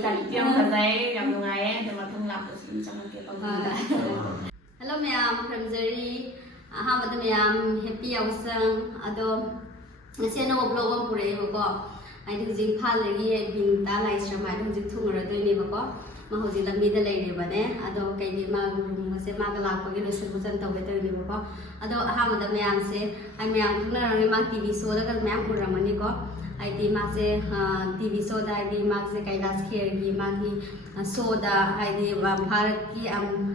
ꯌꯥꯝ ꯐꯖꯩ ꯌꯥꯝ ꯅꯨꯡꯉꯥꯏꯌꯦ ꯑꯗꯣ ꯃꯊꯪ ꯂꯥꯛꯄꯁꯨ ꯑꯗꯨꯝ ꯆꯪꯉꯛꯀꯦ ꯇꯧꯕꯅꯤꯗ ꯍꯜꯂꯣ ꯃꯌꯥꯝ ꯈꯨꯔꯨꯝꯖꯔꯤ ꯑꯍꯥꯟꯕꯗ ꯃꯌꯥꯝ ꯍꯦꯄꯤ ꯌꯥꯎꯁꯪ ꯑꯗꯣ ꯉꯁꯤ ꯑꯅꯧꯕ ꯕ꯭ꯂꯣꯛ ꯑꯃ ꯄꯨꯔꯛꯑꯦꯕꯀꯣ ꯍꯥꯏꯗꯤ ꯍꯧꯖꯤꯛ ꯏꯝꯐꯥꯜꯗꯒꯤ ꯕꯤꯅꯤꯇꯥ ꯂꯥꯏꯁ꯭ꯔꯝ ꯍꯥꯏꯗꯣ ꯍꯧꯖꯤꯛ ꯊꯨꯡꯉꯔꯗꯣꯏꯅꯦꯕꯀꯣ ꯃꯥ ꯍꯧꯖꯤꯛ ꯂꯝꯕꯤꯗ ꯂꯩꯔꯦꯕꯅꯦ ꯑꯗꯣ ꯀꯩꯒꯤ ꯃꯥ ꯔꯨꯝꯁꯦ ꯃꯥꯒ ꯂꯥꯛꯄꯒꯤ ꯂꯣꯏꯁꯟ ꯈꯣꯠꯆꯟ ꯇꯧꯒꯦ ꯇꯧꯔꯤꯅꯦꯕꯀꯣ ꯑꯗꯣ ꯑꯍꯥꯟꯕꯗ ꯃꯌꯥꯝꯁꯦ ꯑꯩ ꯃꯌꯥꯝ ꯈꯪꯅꯔꯝꯒꯅꯤ ꯃꯥ ꯇꯤ ꯚꯤ ꯁꯣꯗꯒ ꯃꯌꯥꯝ ꯎꯔꯝꯃꯅꯤꯀꯣ ꯍꯥꯏꯗꯤ ꯃꯥꯁꯦ ꯇꯤ ꯚꯤ ꯁꯣꯗ ꯍꯥꯏꯗꯤ ꯃꯥꯁꯦ ꯀꯩꯂꯥꯁ ꯈꯦꯔꯒꯤ ꯃꯥꯒꯤ ꯁꯣꯗ ꯍꯥꯏꯗꯤ ꯚꯥꯔꯠꯀꯤ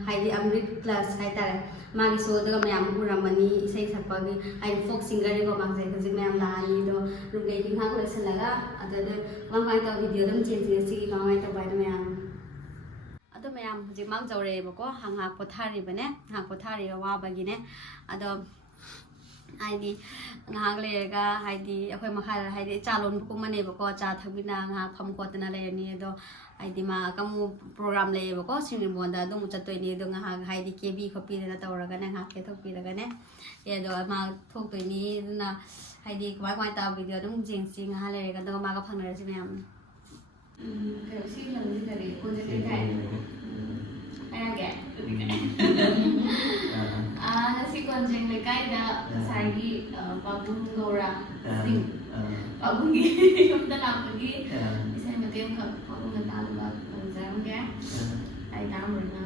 ꯍꯥꯏꯗꯤ ꯑꯃ꯭ꯔꯤꯠ ꯀ꯭ꯂꯥꯁ ꯍꯥꯏꯇꯥꯔꯦ ꯃꯥꯒꯤ ꯁꯣꯗꯒ ꯃꯌꯥꯝ ꯎꯔꯝꯃꯅꯤ ꯏꯁꯩ ꯁꯛꯄꯒꯤ ꯍꯥꯏꯗꯤ ꯐꯣꯛ ꯁꯤꯡꯒꯔꯅꯤꯀꯣ ꯃꯥꯁꯦ ꯍꯧꯖꯤꯛ ꯃꯌꯥꯝ ꯂꯥꯛꯑꯅꯤ ꯑꯗꯣ ꯔꯨꯝꯒꯩꯒꯤ ꯉꯥꯏꯍꯥꯛ ꯂꯣꯏꯁꯤꯜꯂꯒ ꯑꯗꯨꯗ ꯀꯃꯥꯏꯅ ꯇꯧ ꯚꯤꯗꯤꯑꯣ ꯑꯗꯨꯝ ꯆꯦꯟꯁꯤ ꯁꯤꯒꯤ ꯀꯃꯥꯏꯅ ꯇꯧꯕ ꯍꯥꯏꯅ ꯃꯌꯥꯝ ꯑꯗꯣ ꯃꯌꯥꯝ ꯍꯧꯖꯤꯛ ꯃꯥꯡꯖꯧꯔꯛꯑꯦꯕꯀꯣ ꯉꯥꯏꯍꯥꯛ ꯄꯣꯊꯥꯔꯤꯕꯅꯦ ꯉꯥꯏꯍꯥꯛ ꯄꯣꯊꯥꯔꯤꯕ ꯋꯥꯕꯒꯤꯅꯦ ꯑꯗꯣ ꯍꯥꯏꯗꯤ ꯉꯥꯏꯍꯥꯛ ꯂꯩꯔꯒ ꯍꯥꯏꯗꯤ ꯑꯩꯈꯣꯏ ꯃꯈꯥꯗ ꯍꯥꯏꯗꯤ ꯆꯥ ꯂꯣꯟꯕ ꯀꯨꯝꯃꯅꯦꯕꯀꯣ ꯆꯥ ꯊꯛꯃꯤꯟꯅ ꯉꯥꯏꯍꯥꯛ ꯐꯝ ꯈꯣꯠꯇꯅ ꯂꯩꯔꯅꯤ ꯑꯗꯣ ꯍꯥꯏꯗꯤ ꯃꯥ ꯑꯃꯨ ꯄ꯭ꯔꯣꯒ꯭ꯔꯥꯝ ꯂꯩꯌꯦꯕꯀꯣ ꯁꯤꯡꯖꯃꯣꯟꯗ ꯑꯗꯨꯝ ꯆꯠꯇꯣꯏꯅꯤ ꯑꯗꯣ ꯉꯥꯏꯍꯥꯛ ꯍꯥꯏꯗꯤ ꯀꯦꯕꯤ ꯈꯣꯠꯄꯤꯗꯅ ꯇꯧꯔꯒꯅꯦ ꯉꯥꯏꯍꯥꯛ ꯀꯦꯊꯣꯛꯄꯤꯔꯒꯅꯦ ꯑꯗꯣ ꯃꯥ ꯊꯣꯛꯇꯣꯏꯅꯤ ꯑꯗꯨꯅ ꯍꯥꯏꯗꯤ ꯀꯃꯥꯏ ꯀꯃꯥꯏꯅ ꯇꯧꯕ ꯚꯤꯗꯤꯑꯣ ꯑꯗꯨꯝ ꯌꯦꯡꯁꯤ ꯉꯥꯏꯍꯥꯛ ꯂꯩꯔꯒ ꯑꯗꯨꯒ ꯃꯥꯒ ꯐꯪꯅꯔꯁꯤ ꯃꯌꯥꯝ ꯁꯤ ꯂꯝꯁꯤ ꯀꯔꯤ ꯀꯣꯟꯖꯦꯛ ꯂꯩꯀꯥꯏ ꯍꯥꯏꯔꯒꯦ ꯉꯁꯤ ꯀꯣꯟꯖꯦꯡ ꯂꯩꯀꯥꯏꯗ ꯉꯁꯥꯏꯒꯤ ꯄꯥꯕꯨꯡ ꯒꯧꯔꯥ ꯁꯤꯡ ꯄꯥꯕꯨꯡꯒꯤ ꯌꯨꯝꯗ ꯂꯥꯛꯄꯒꯤ ꯏꯁꯩ ꯃꯇꯦꯛ ꯑꯃꯈꯛ ꯄꯥꯕꯨꯡꯅ ꯇꯥꯛꯕ ꯇꯧꯖꯔꯝꯒꯦ ꯑꯩ ꯇꯥꯛꯑꯝꯕꯅ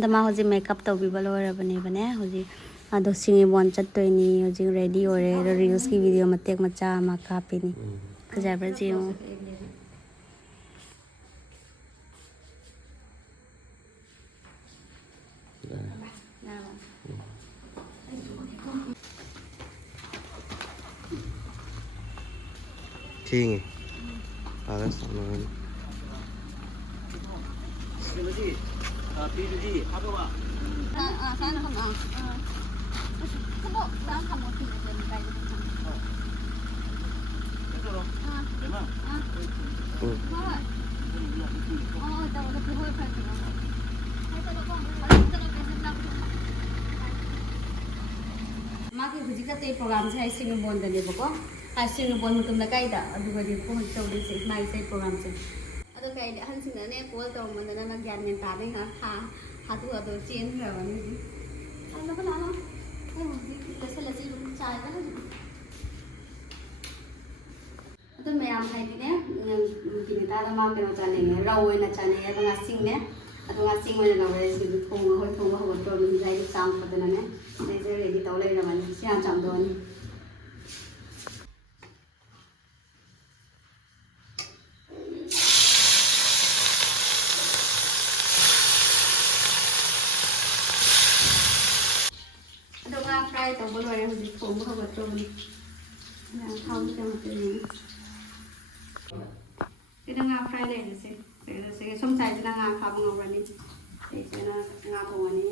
ꯗꯃꯥ ꯍꯧꯖꯤꯛ ꯃꯦꯀꯞ ꯇꯧꯕꯤꯕ ꯂꯣꯏꯔꯕꯅꯦꯕꯅꯦ ꯍꯧꯖꯤꯛ ꯑꯗꯣ ꯁꯤꯡꯖꯤꯕꯣꯟ ꯆꯠꯇꯣꯏꯅꯤ ꯍꯧꯖꯤꯛ ꯔꯦꯗꯤ ꯑꯣꯏꯔꯦ ꯑꯗꯣ ꯔꯤꯜꯁꯀꯤ ꯚꯤꯗꯤꯑꯣ ꯃꯇꯦꯛ ꯃꯆꯥ ꯑꯃ ꯀꯥꯞꯄꯤꯅꯤ ꯐꯖꯕ꯭ꯔꯥ ꯌꯦꯡꯉꯨ King. Alas naman. माके हुजिक चते प्रोग्राम से हाई सिंग बोन दने बको हाई सिंग बोन मुतुम न काइदा अदुगदि को हन तौदे से माई से प्रोग्राम से अदो काइदा हन सिंग ने कॉल तौ मनना न ज्ञान ने तादे हा हातु अदो चेन रबनी अन बना ना ओ लसे लसी चाय का अदो मैम हाइदिने बिनिता दा मा केनो चाने राव ना चाने अदो सिंग ने अदो सिंग में लवरे से थोंग होय थोंग हो तो नि जाई चांग पदना ने से रेडी तौ ले रमनी सिया चामदोनी फ्राई तब लोरे हजिक थोंग हगत्रबनी थाव जमतनी इदंगा फ्राई लेनसे से सम साइज ना खाब ngawrani सेना nga thongani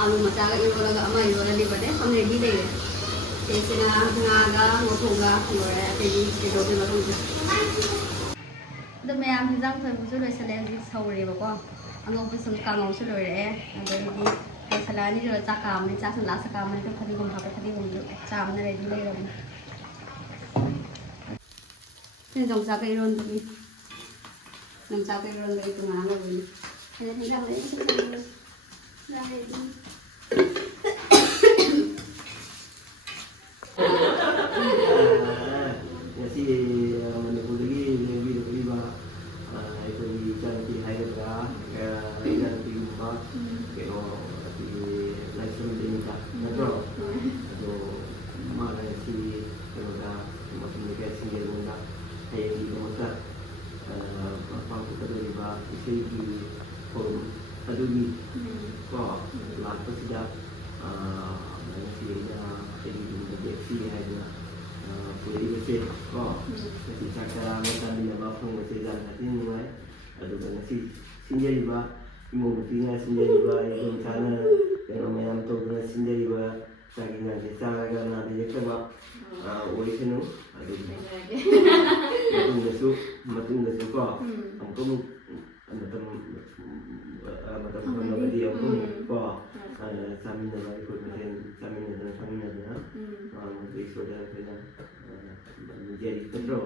आलू मचागा इरोलगा अमा इरोला लिबदे हम रेडी ले तेसिना ngaga ngothonga लोरे तेजी केदो के मरुज द मैम हिजां थोइबुसु लोइसले जि सौरे बको अंगोबु सम कांगौ सु लोरे अदगी लोइसलानि जो चाकाम नि चासन ला सकाम नि तो खदि गुम भाबे खदि गुम चाम न रेडी ले रम नि जों चाका इरोन दि नम चाका इरोन ले तो ना लबनि ने हिजां ले Kasi manipulagi video iba ito di channel di hayat ka kaya channel di ba pero di live stream din ka nato so mana si kalau dah masih dekat sini mula hayat di masa apa kita dari ba isi di forum tadi ko lalu sudah masih ada jadi deteksi ada boleh bersih kok masih cara macam ni apa pun masih dah nanti mulai ada masih sendiri ba imam tinggal sendiri ba itu sana yang macam tu dengan sendiri ba lagi nanti cara kan ada je kan ba oleh sini ada itu masuk kok kamu macam mana dia pun kok kami nak ikut macam kami nak menteri saudara kena menjadi petrol.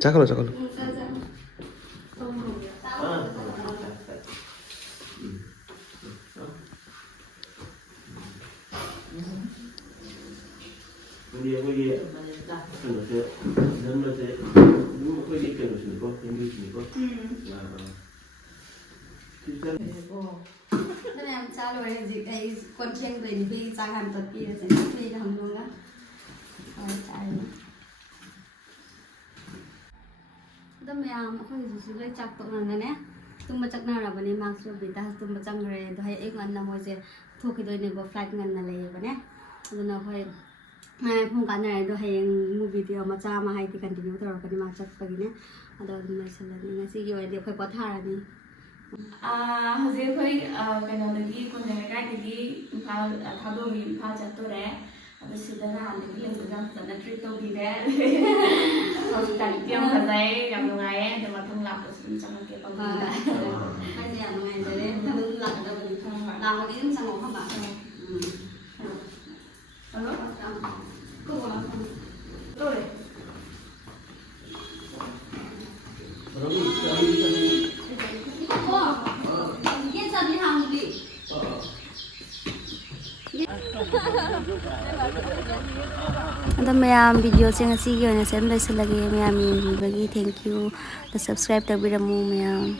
Cakap lo. Dia ꯑꯩꯈꯣꯏꯒꯤ ꯀꯩꯅꯣꯁꯦ ꯅꯝꯕꯁꯦ ꯑꯗꯨꯝ ꯑꯩꯈꯣꯏꯒꯤ ꯀꯩꯅꯣꯁꯤꯅꯤꯀꯣ ꯌꯨꯝꯒꯤꯁꯤꯅꯤꯀꯣ Thế em trả lời gì cái con trên bình vi sang hàng tuần kia sẽ phi làm luôn á. Rồi trả lời. Đó mẹ em không gì gì lấy chắc tụi nó nè. Tụi mà chắc nào là bên em mang số bị ta tụi mà chắc người tôi hay ngân là mọi gì thu cái đôi này vào flight ngân là lấy bên nè. Rồi nó hơi phong cảnh này tôi hay mua video mà cha mà hay thì continue tôi rồi cái mà chắc cái nè. Đó mình sẽ là những cái gì vậy để phải có thà là đi. ꯍꯧꯖꯤꯛ ꯑꯩꯈꯣꯏ ꯀꯩꯅꯣꯗꯒꯤ ꯀꯣꯟꯖꯦꯡ ꯂꯩꯀꯥꯏꯗꯒꯤ ꯏꯝꯐꯥꯜ ꯊꯥꯗꯣꯛꯏ ꯏꯝꯐꯥꯜ ꯆꯠꯇꯣꯔꯦ ꯑꯗꯣ ꯁꯤꯗ ꯅꯍꯥꯟꯗꯒꯤ ꯂꯩꯕꯗ ꯐꯖꯅ ꯇ꯭ꯔꯤꯠ ꯇꯧꯕꯤꯔꯦ ꯍꯣꯁꯄꯤꯇꯥꯂꯤꯇꯤ ꯌꯥꯝ ꯐꯖꯩ ꯌꯥꯝ ꯅꯨꯡꯉꯥꯏꯌꯦ ꯑꯗꯣ ꯃꯊꯪ ꯂꯥꯛꯄꯁꯨ ꯑꯗꯨꯝ ꯆꯪꯉꯛꯀꯦ ꯄꯪꯕꯤꯗ Bây giờ mọi người tới thăm lạc ở đâu mình làm một tí sang ngủ không bạn? Alo? Cô có làm không? Tôi Cô, yên sao đi hàng đi? Ada mayam video sing asi yo na sem lai salagi mayam yin bagi thank you the subscribe tabiramu mayam